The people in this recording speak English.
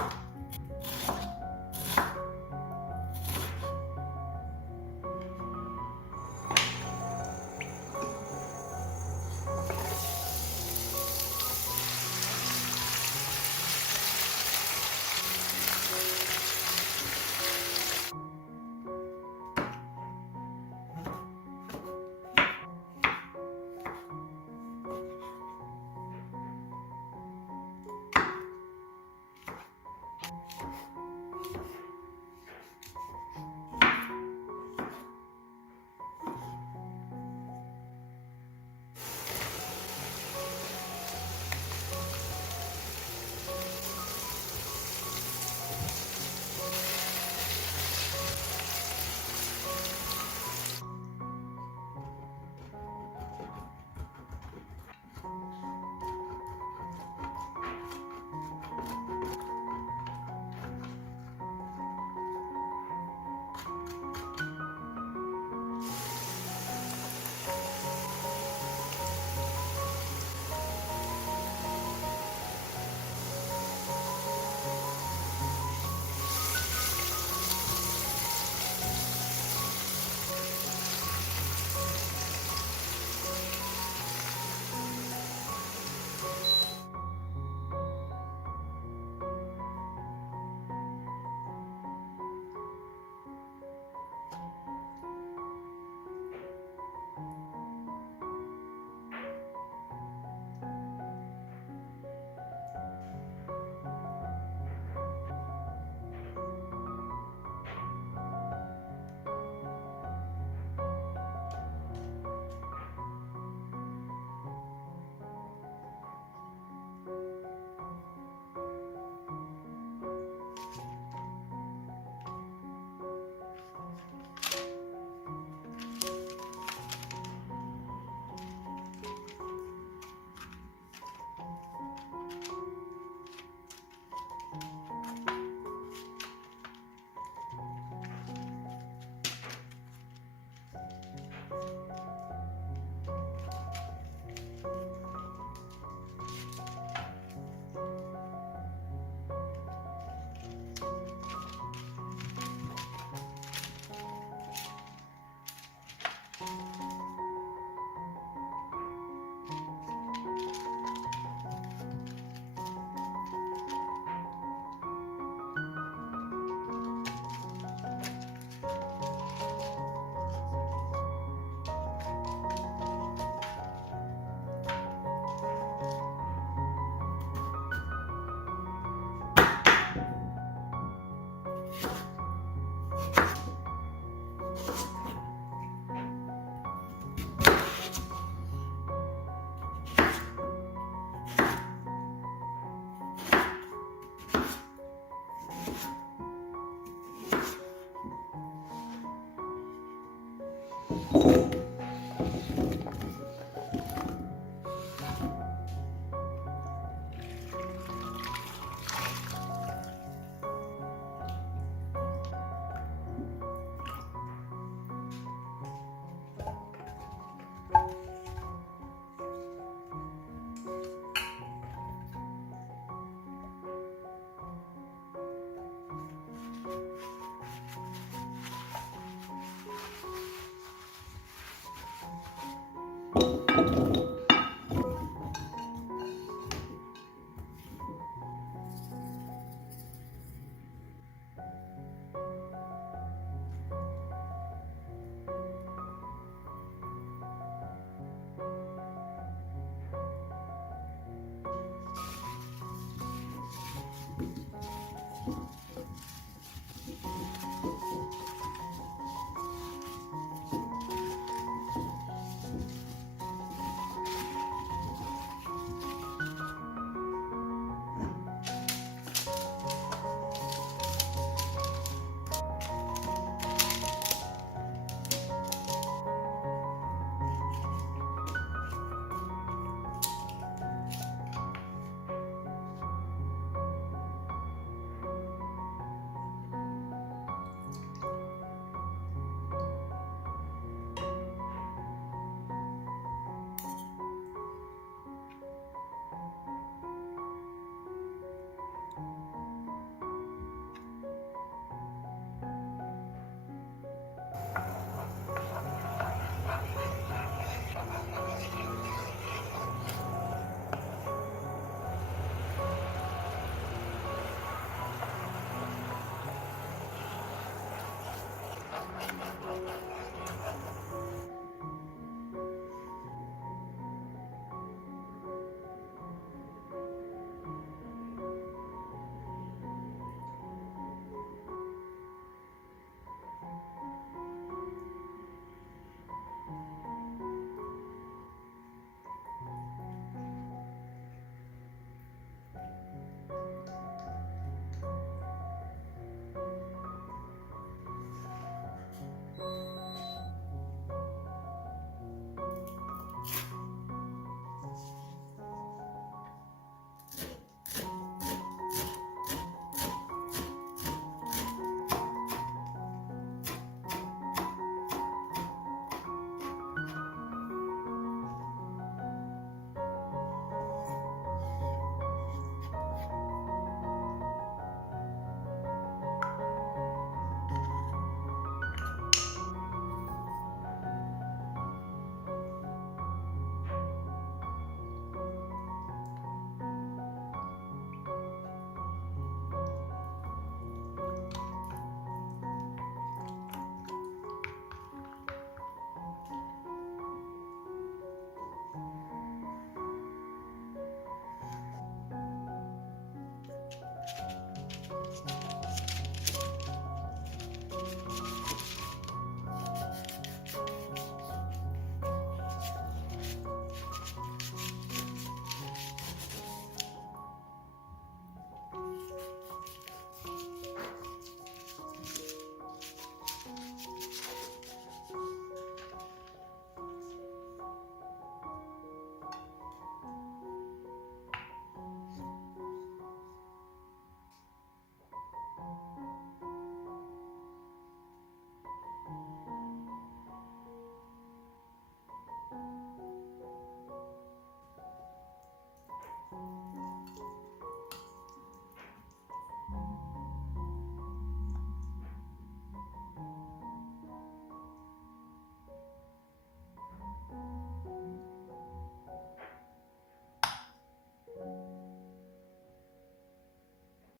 Thank you.